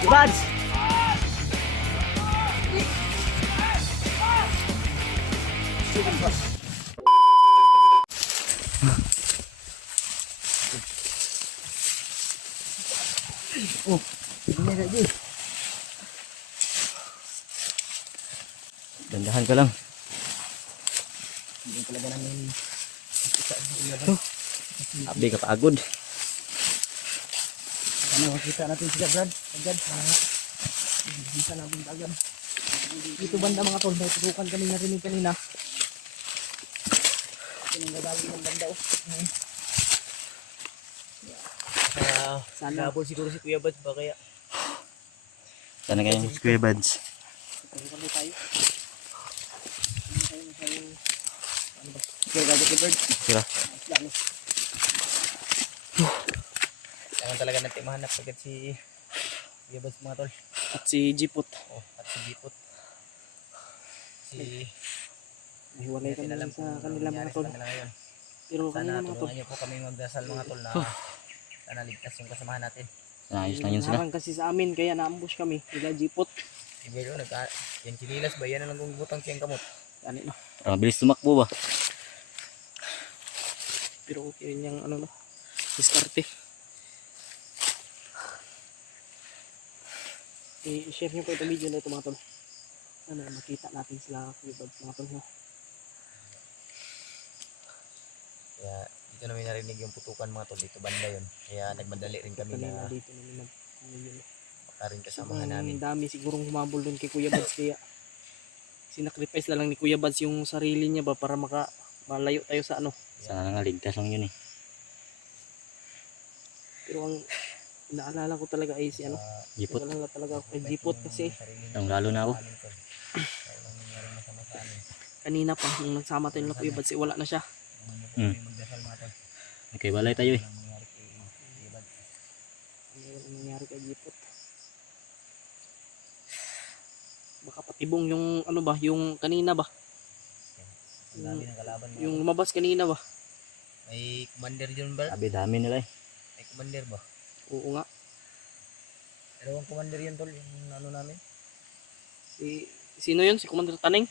Buds! Oh, ini lagi. Dandahan ka lang. Hindi talaga namin abi ka pagod. Ano makita natin sila Brad? Agad. Bisa namin agad. Dito banda mga tol, may tutukan kami narinig kanina. Pinanggagaling ng banda oh. Sana habol siguro si Kuya Buds ba kaya? Sana kayo si Kuya Buds. Kami tayo. Ano ba? Okay, gago si Bird. Sira. Kailangan talaga natin mahanap agad si Kuya Buds mga tol. At si Jipot. Oh, at si Jipot. Hiwalay kami sa kanila mga tol. Pero kanina mga tol. Sana po kami magdasal mga tol na sana ligtas yung kasamahan natin. Ayos lang yun sila. Harang kasi sa amin kaya na-ambush kami. Nila Jipot. Pero yan chinilas ba? Yan na lang kung butang siyang kamot. Ano no? Mabilis tumakbo ba? Pero okay rin yung ano no? Diskarte. I-share nyo po itong video na ito mga tol. Sana makita natin sila mga tol no? Kaya dito namin narinig yung putukan mga tol, dito banda yun. Kaya nagmadali rin kami na dito namin baka rin kasamahan namin. Dami sigurong humabol dun kay Kuya Buds kaya sinacrifice na lang ni Kuya Buds yung sarili niya ba para malayo tayo sa ano. Sana nga ligtas lang yun eh. Pero ang naalala ko talaga ay si ano, Jipot. Wala talaga ako kay Jipot kasi lalo na ako. Kanina pa nung nagsama tayo na Kuya Buds wala na siya. Okay, balay tayo eh. Ano nangyari kay Jipot? Baka patibong yung ano ba, yung kanina ba? Yung lumabas kanina ba? May commander yun ba? Sabi dami nila eh. May commander ba? Oo nga. Pero ang commander yun tol, yung ano namin? Sino yun? Si Commander Taning?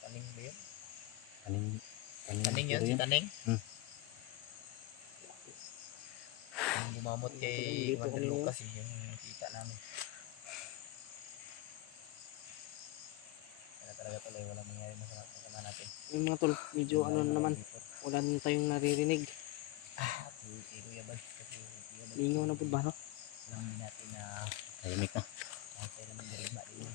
Taning ba yun? Taning yun? Si Taning? Yung gumamot kay Commander Lucas yung kita namin. Kaya talaga tuloy walang mangyari masama natin. Yung mga tol, medyo ano naman, wala na tayong naririnig. Si Kuya Buds kasi lingaw na po ba no? Alam din natin na tahimik na. Kasi naman dirigma din yun.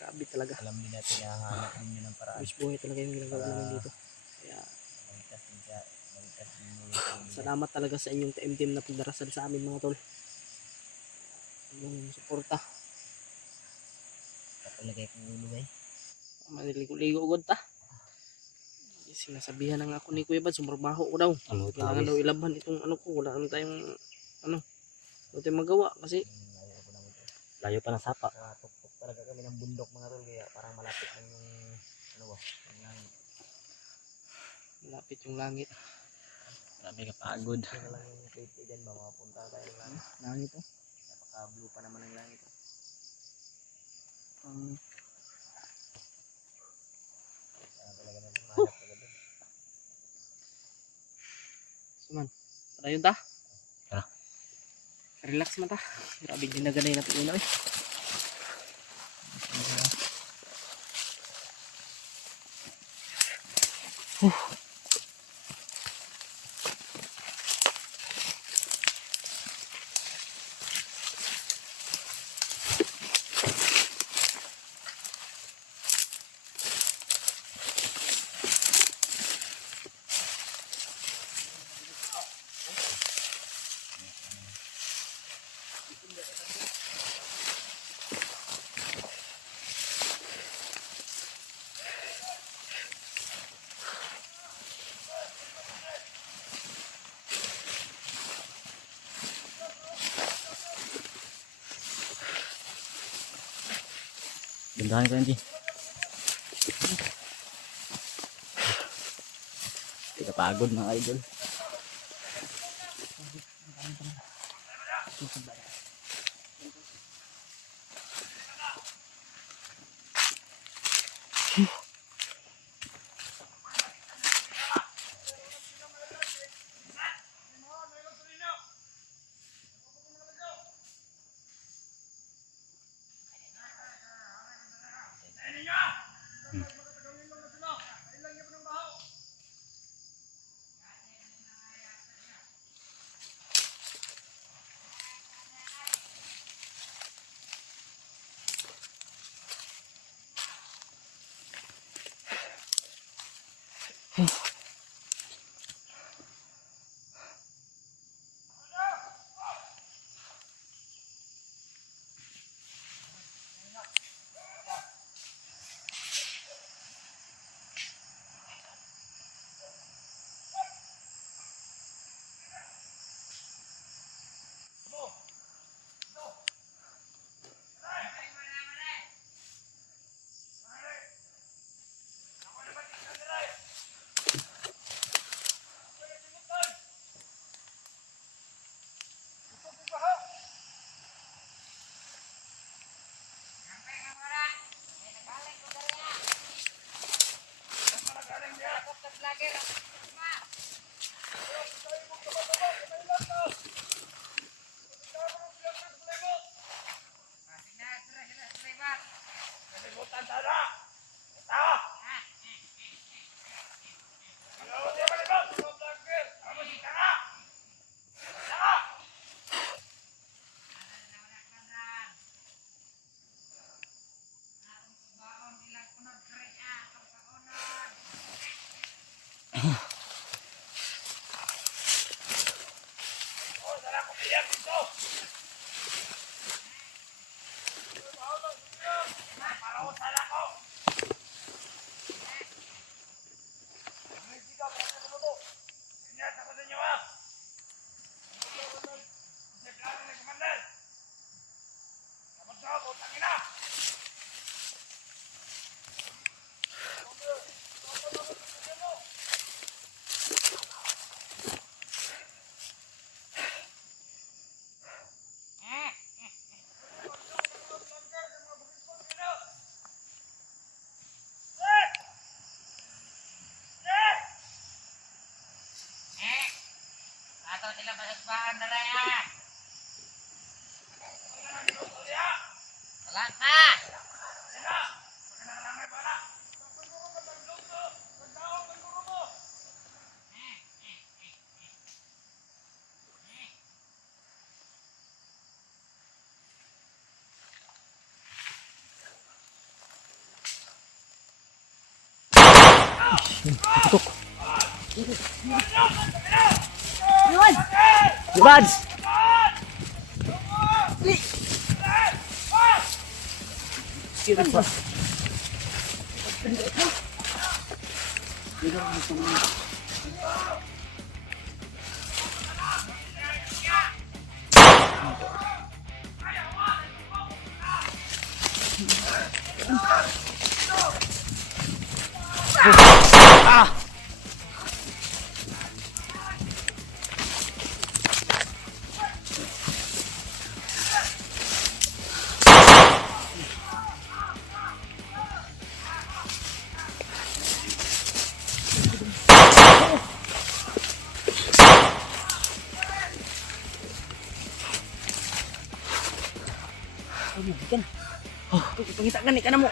Grabe talaga. Alam din natin na hanap din yun ng paraan. Wish buhay talaga yung ginagawa namin dito. Kaya maligtas din siya. Salamat talaga sa inyong team na pagdarasal sa amin mga tol. Yung suporta. Kapalagay kong ulo eh. Maliligo-ligo agad ta. Sinasabihan na nga ako ni Kuya Buds, sumurbaho ko daw. Kailangan daw ilaban itong ano ko. Wala naman tayong ano. Wala tayong magawa kasi layo pa ng sapa. Tuktok talaga kami ng bundok mga tol. Kaya parang malapit lang yung ano ba, yung langit. Malapit yung langit. Grabe ka pagod. Ito lang yung plate dyan ba, makapunta tayo ng langit. Langit oh. Napaka-blue pa naman ang langit oh. Talaga natin mahanap talaga doon. Suman, tara yun ta? Tara. Relax man ta. Grabe ginaganay natin una eh. Gandahan ko hindi. Hindi ka pagod mga idol. Tutok. Yun! Buds! Sino ba? Ah! Ikan. Oh, pangita gani ka na mo.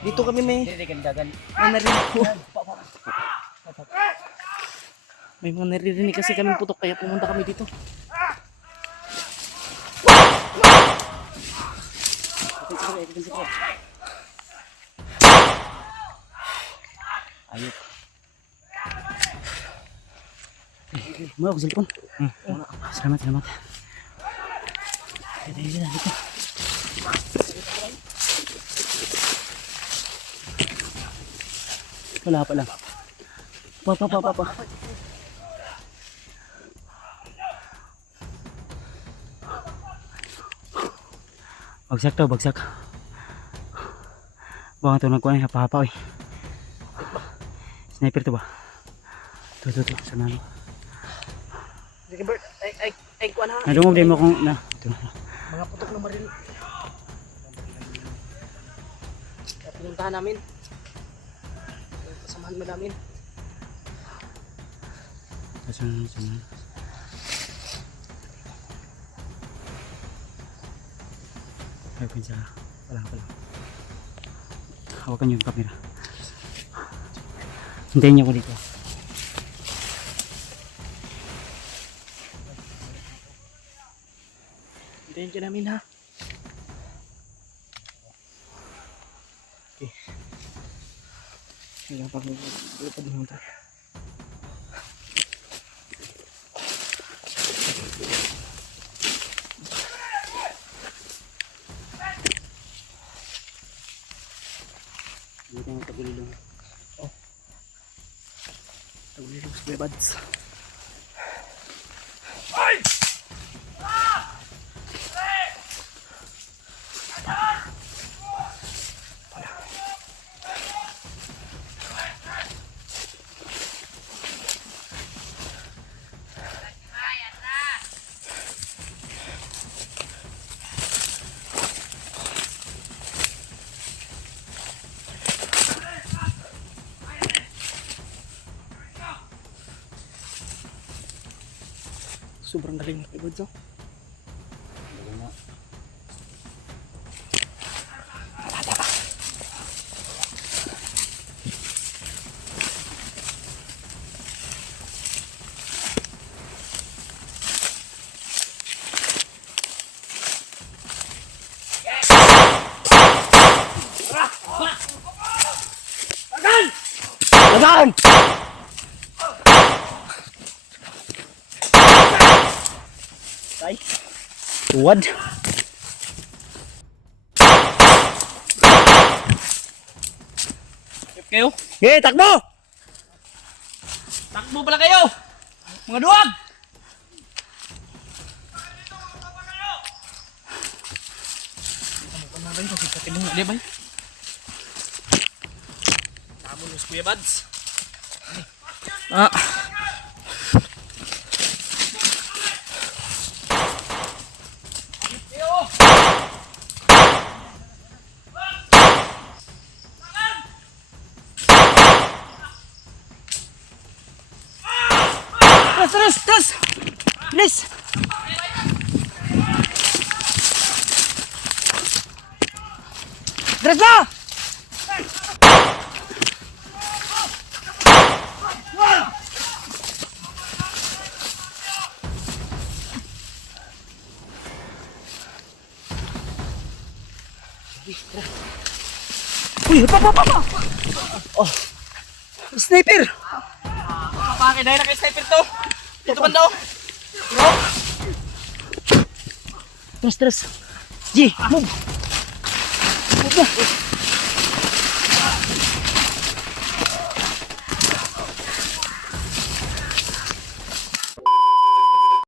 Dito kami may may mga naririnig kasi kami putok kaya pumunta kami dito. Ayok. Mau aku telepon. Selamat, selamat. Dito. Wala pa lang. Pa. Bagsak to, bagsak. Baka ito nagkuhan, hapa-hapa. Sniper to ba? Ito, sana ano. Bert, ay, kuhan ha. Nadungog din mo kung, na. Ito. Mga putok na maril. pinuntahan namin. Yung kasamahan mo namin. Saan? Ay, pinsa. Wala. Hawakan niyo yung camera. Hintayin niyo ko dito. Hintayin ka namin ha. Okay. Hanggang pag-lupad mo tayo. Dito yung tagulilong. Oh. Tagulilong sa Kuya Bads. Sobrang galing ng Kuya Bads, oh. Lagan! Tay. Tuwad. Kayo? Okay, takbo! Takbo pala kayo! Mga duwag! Hindi ba? Tamo nus Kuya Bads. Ah. Terus! Bilis! Diretso na! Uy, pa! Oh, sniper! Bakit dahil na kayo sniper to? Dito ba daw? Terus. Ji, move! Move na!